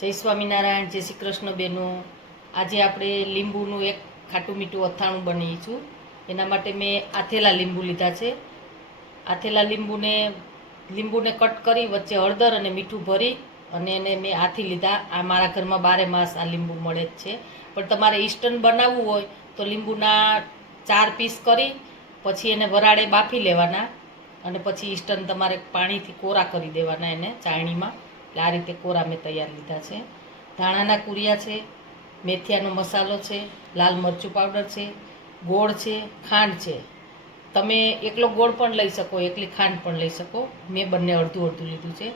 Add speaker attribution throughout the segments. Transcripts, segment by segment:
Speaker 1: જય સ્વામિનારાયણ, જય શ્રી કૃષ્ણ બેનો. આજે આપણે લીંબુનું એક ખાટું મીઠું અથાણું બનાવીશું. એના માટે મેં આથેલા લીંબુ લીધા છે. આથેલા લીંબુને લીંબુને કટ કરી વચ્ચે હળદર અને મીઠું ભરી અને એને મેં આથી લીધા. આ મારા ઘરમાં બારે માસ આ લીંબુ મળે જ છે. પણ તમારે ઈસ્ટર્ન બનાવવું હોય તો લીંબુના ચાર પીસ કરી, પછી એને વરાળે બાફી લેવાના અને પછી ઈસ્ટર્ન તમારે પાણીથી કોરા કરી દેવાના એને ચાળણીમાં એટલે આ રીતે કોરા મેં તૈયાર લીધા છે. ધાણાના કુરિયા છે મેથિયાનો મસાલો છે, લાલ મરચું પાવડર છે, ગોળ છે, ખાંડ છે. તમે એકલો ગોળ પણ લઈ શકો, એકલી ખાંડ પણ લઈ શકો. મેં બંને અડધું અડધું લીધું છે.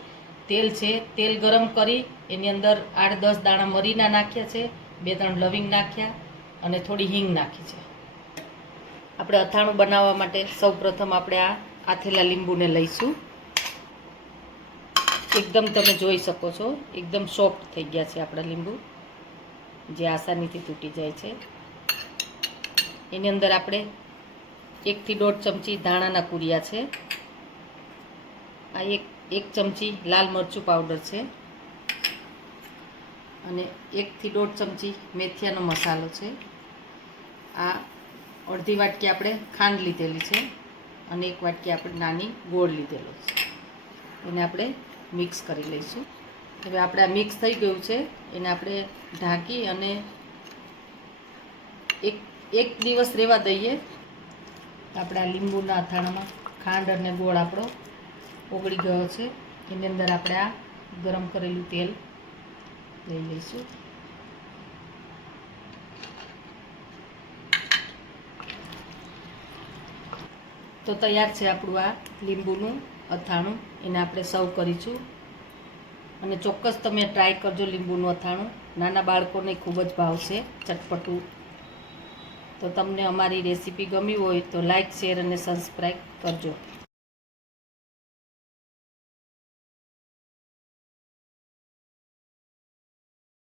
Speaker 1: તેલ છે, તેલ ગરમ કરી, એની અંદર આઠ દસ દાણા મરીના નાખ્યા છે, બે ત્રણ લવિંગ નાખ્યા અને થોડી હિંગ નાખી છે. આપણે અથાણું બનાવવા માટે સૌ પ્રથમ આપણે આ આથેલા લીંબુને લઈશું. એકદમ તમે જોઈ શકો છો, એકદમ સોફ્ટ થઈ ગયા છે આપણા લીંબુ. જે આસાનીથી તૂટી જાય છે. એની અંદર આપણે એકથી દોઢ ચમચી ધાણાના કુરિયા છે. આ એક એક ચમચી લાલ મરચું પાવડર છે. અને એકથી દોઢ ચમચી મેથિયાનો મસાલો છે. આ અડધી વાટકી આપણે ખાંડ લીધેલી છે અને એક વાટકી આપણે નાની ગોળ લીધેલો છે. એને આપણે મિક્સ કરી લઈશું. હવે આપણે આ મિક્સ થઈ ગયું છે. એને આપણે ઢાંકી અને એક એક દિવસ રહેવા દઈએ. આપણે લીંબુના અથાણામાં ખાંડ અને ગોળ આપણો ઓગળી ગયો છે. એની અંદર આપણે આ ગરમ કરેલું તેલ લઈ લઈશું. તો તૈયાર છે આપણું આ લીંબુનું અથાણું, એને આપણે સર્વ કરીશું. અને ચોક્કસ તમે ટ્રાય કરજો લીંબુનું અથાણું. નાના બાળકોને ખૂબ જ ભાવશે ચટપટું. તો તમને અમારી રેસીપી ગમી હોય તો લાઇક શેર અને સબસ્ક્રાઈબ કરજો.